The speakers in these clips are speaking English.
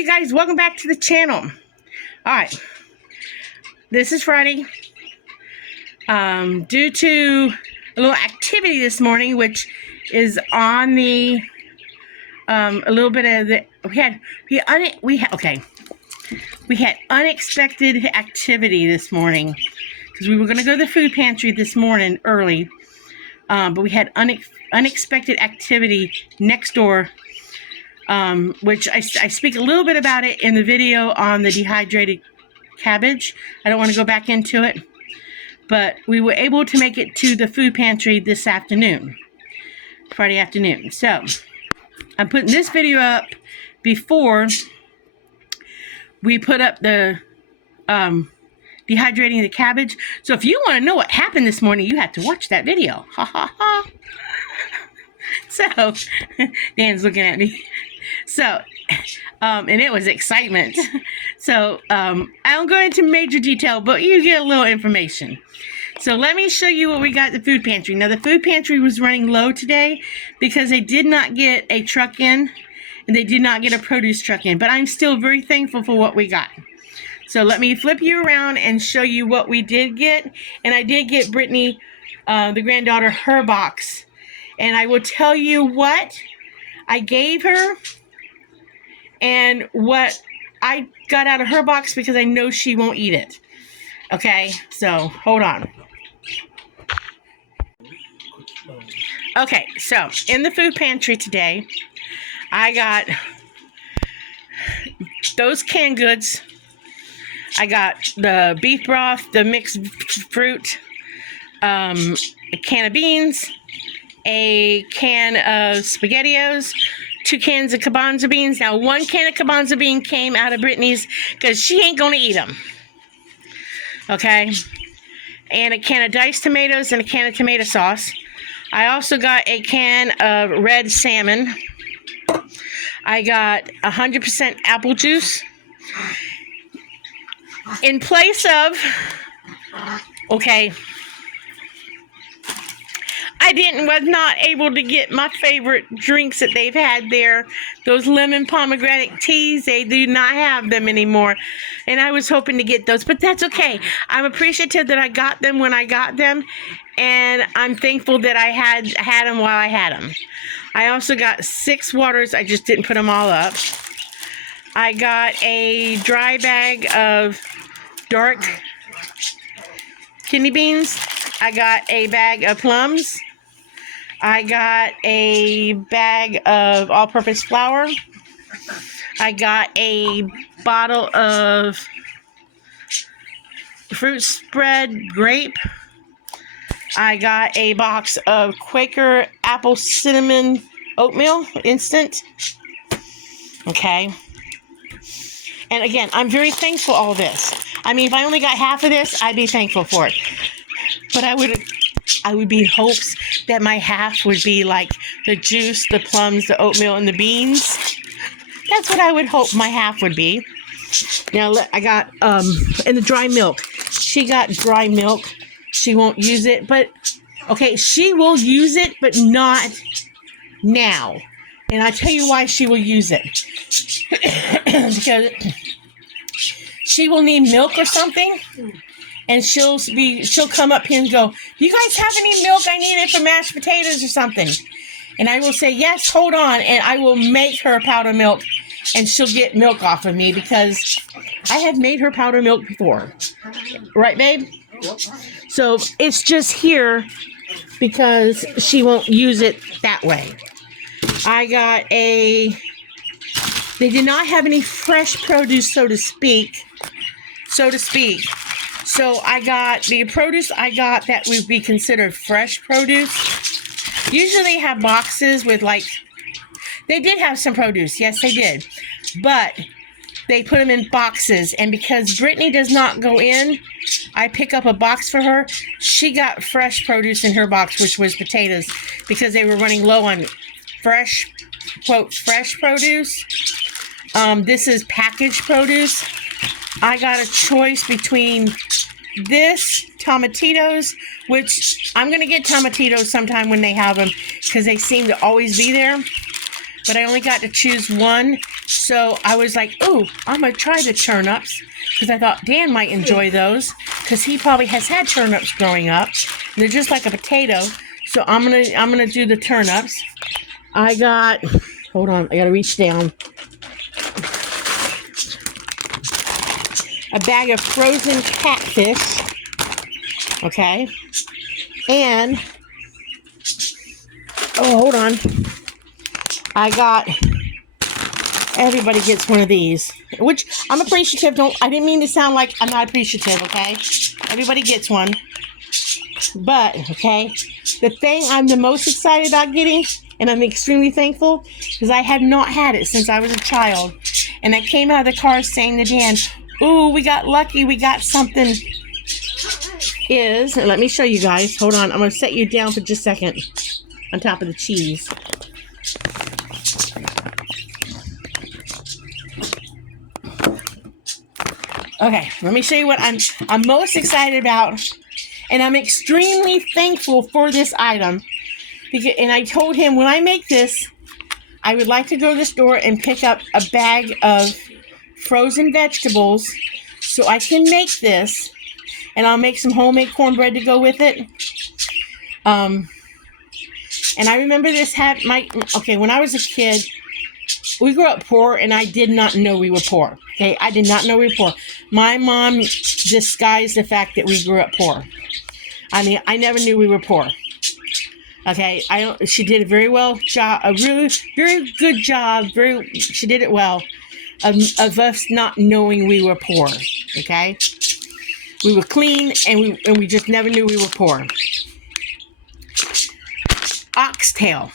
you guys, welcome back to the channel. Alright, this is Friday. Due to a little activity this morning, which is on the a little bit of the we had unexpected activity this morning because we were going to go to the food pantry this morning early, but we had unexpected activity next door, which I speak a little bit about it in the video on the dehydrated cabbage. I don't want to go back into it, but we were able to make it to the food pantry this afternoon, Friday afternoon. So I'm putting this video up before we put up the dehydrating the cabbage. So if you want to know what happened this morning, you have to watch that video. Ha ha ha. So Dan's looking at me. So and it was excitement. So I don't go into major detail, but you get a little information. So let me show you what we got at the food pantry. Now the food pantry was running low today because they did not get a truck in and they did not get a produce truck in, but I'm still very thankful for what we got. So let me flip you around and show you what we did get. And I did get Brittany, the granddaughter, her box. And I will tell you what I gave her and what I got out of her box because I know she won't eat it. Okay, so hold on. Okay, so in the food pantry today, I got those canned goods. I got the beef broth, the mixed fruit, a can of beans, a can of SpaghettiOs, 2 cans of Kabanza beans. Now, 1 can of Kabanza bean came out of Brittany's because she ain't going to eat them. Okay? And a can of diced tomatoes and a can of tomato sauce. I also got a can of red salmon. I got 100% apple juice. In place of, okay, was not able to get my favorite drinks that they've had there. Those lemon pomegranate teas, they do not have them anymore. And I was hoping to get those, but that's okay. I'm appreciative that I got them when I got them. And I'm thankful that I had them while I had them. I also got 6 waters. I just didn't put them all up. I got a dry bag of dark kidney beans. I got a bag of plums. I got a bag of all-purpose flour. I got a bottle of fruit spread grape. I got a box of Quaker apple cinnamon oatmeal instant. Okay. And again, I'm very thankful for all this. I mean, if I only got half of this, I'd be thankful for it. But I would be in hopes that my half would be like the juice, the plums, the oatmeal, and the beans. That's what I would hope my half would be. Now, I got, and the dry milk. She got dry milk. She won't use it, but, okay, she will use it, but not now. And I'll tell you why she will use it. Because she will need milk or something, and she'll come up here and go, "Do you guys have any milk? I need it for mashed potatoes or something." And I will say, "Yes, hold on," and I will make her powder milk, and she'll get milk off of me because I have made her powder milk before. Right, babe? So it's just here because she won't use it that way. I got they did not have any fresh produce, so to speak. So I got the produce I got that would be considered fresh produce. Usually they have boxes with they did have some produce. Yes, they did. But they put them in boxes. And because Brittany does not go in, I pick up a box for her. She got fresh produce in her box, which was potatoes, because they were running low on fresh, quote, fresh produce. This is packaged produce. I got a choice between this, tomatillos, which I'm going to get tomatillos sometime when they have them because they seem to always be there. But I only got to choose one, So I was like, oh, I'm going to try the turnips because I thought Dan might enjoy those because he probably has had turnips growing up. They're just like a potato. So I'm gonna do the turnips. I got, hold on, I got to reach down. A bag of frozen catfish. Okay. And, oh, hold on. I got, everybody gets one of these, which I'm appreciative. I didn't mean to sound like I'm not appreciative, okay? Everybody gets one. But, okay, the thing I'm the most excited about getting, and I'm extremely thankful, because I have not had it since I was a child. And I came out of the car saying to Dan, ooh, we got lucky, we got something. And let me show you guys. Hold on, I'm going to set you down for just a second on top of the cheese. Okay, let me show you what I'm most excited about, and I'm extremely thankful for this item. And I told him when I make this, I would like to go to the store and pick up a bag of frozen vegetables so I can make this, and I'll make some homemade cornbread to go with it. And I remember this when I was a kid, we grew up poor, and I did not know we were poor. Okay, I did not know we were poor. My mom disguised the fact that we grew up poor. I mean, I never knew we were poor. Okay, she did a very well job, a really very good job. She did it well of us not knowing we were poor. Okay, we were clean, and we just never knew we were poor. Oxtail,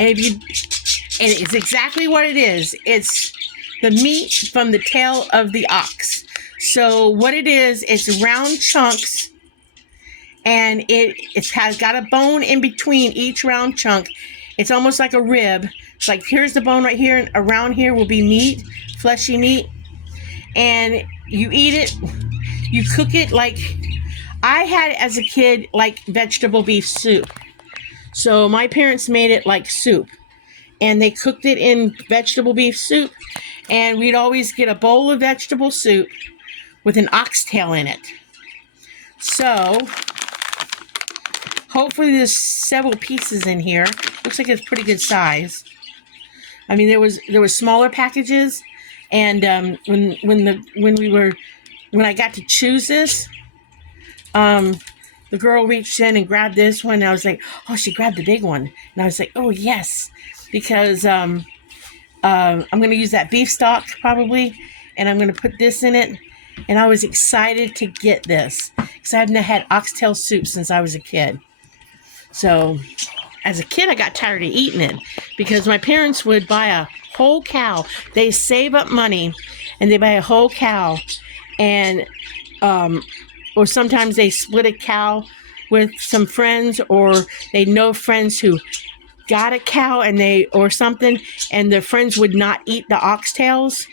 and it's exactly what it is. It's the meat from the tail of the ox. So what it is, it's round chunks, and it has got a bone in between each round chunk. It's almost like a rib. It's like, here's the bone right here, and around here will be meat, fleshy meat. And you eat it, you cook it like, I had as a kid, like vegetable beef soup. So my parents made it like soup, and they cooked it in vegetable beef soup, and we'd always get a bowl of vegetable soup with an oxtail in it. So hopefully there's several pieces in here. Looks like it's pretty good size. I mean, there was smaller packages, and when I got to choose this, the girl reached in and grabbed this one, and I was like, oh, she grabbed the big one, and I was like, oh yes, because I'm going to use that beef stock probably, and I'm going to put this in it. And I was excited to get this because I haven't had oxtail soup since I was a kid. So as a kid, I got tired of eating it because my parents would buy a whole cow. They save up money and they buy a whole cow, and or sometimes they split a cow with some friends, or they know friends who got a cow or something, and their friends would not eat the oxtails,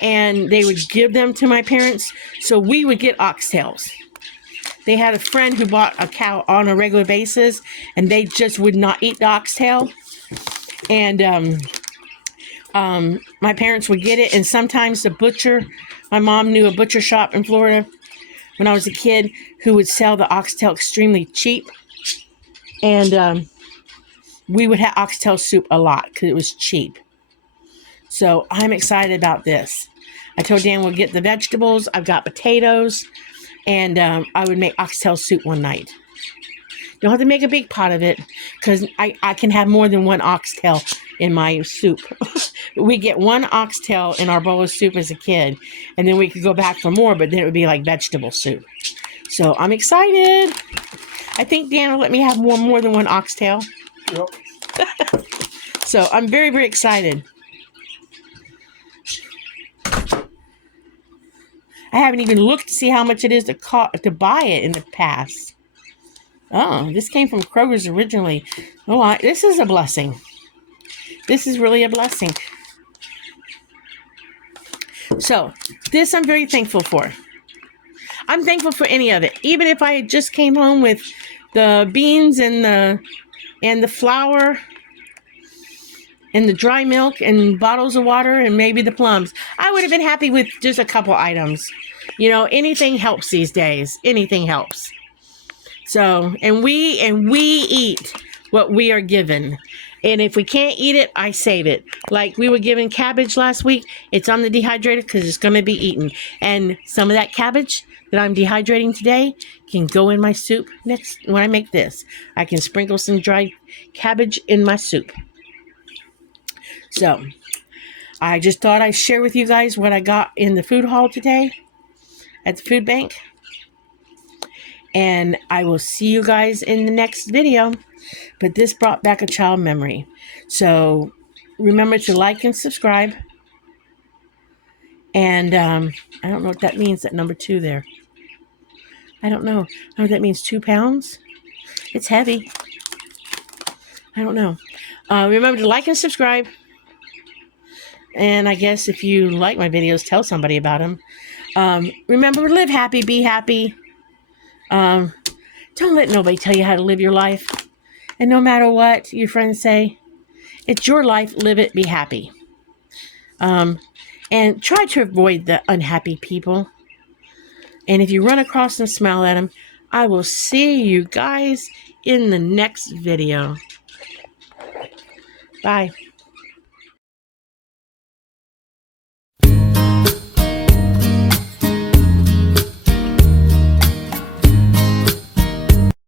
and they would give them to my parents, so we would get oxtails. They had a friend who bought a cow on a regular basis, and they just would not eat the oxtail, and my parents would get it. And sometimes the butcher, my mom knew a butcher shop in Florida when I was a kid who would sell the oxtail extremely cheap, and we would have oxtail soup a lot because it was cheap. So I'm excited about this. I told Dan we'll get the vegetables. I've got potatoes, and I would make oxtail soup one night. Don't have to make a big pot of it because I can have more than one oxtail in my soup. We get one oxtail in our bowl of soup as a kid, and then we could go back for more, but then it would be like vegetable soup. So I'm excited. I think Dan will let me have more than one oxtail. Yep. So I'm very, very excited. I haven't even looked to see how much it is to buy it in the past. Oh, this came from Kroger's originally. Oh, this is a blessing. This is really a blessing. So, this I'm very thankful for. I'm thankful for any of it. Even if I just came home with the beans and the flour and the dry milk and bottles of water and maybe the plums. I would have been happy with just a couple items. You know, anything helps these days. Anything helps. So, and we eat what we are given. And if we can't eat it, I save it. Like we were given cabbage last week. It's on the dehydrator because it's going to be eaten. And some of that cabbage that I'm dehydrating today can go in my soup next when I make this. I can sprinkle some dried cabbage in my soup. So, I just thought I'd share with you guys what I got in the food hall today at the food bank. And I will see you guys in the next video. But this brought back a child memory. So remember to like and subscribe. And I don't know what that means, that number 2 there. I don't know. Oh, that means 2 pounds? It's heavy. I don't know. Remember to like and subscribe. And I guess if you like my videos, tell somebody about them. Remember, live happy, be happy. Don't let nobody tell you how to live your life. And no matter what your friends say, it's your life, live it, be happy. And try to avoid the unhappy people. And if you run across them, smile at them. I will see you guys in the next video. Bye.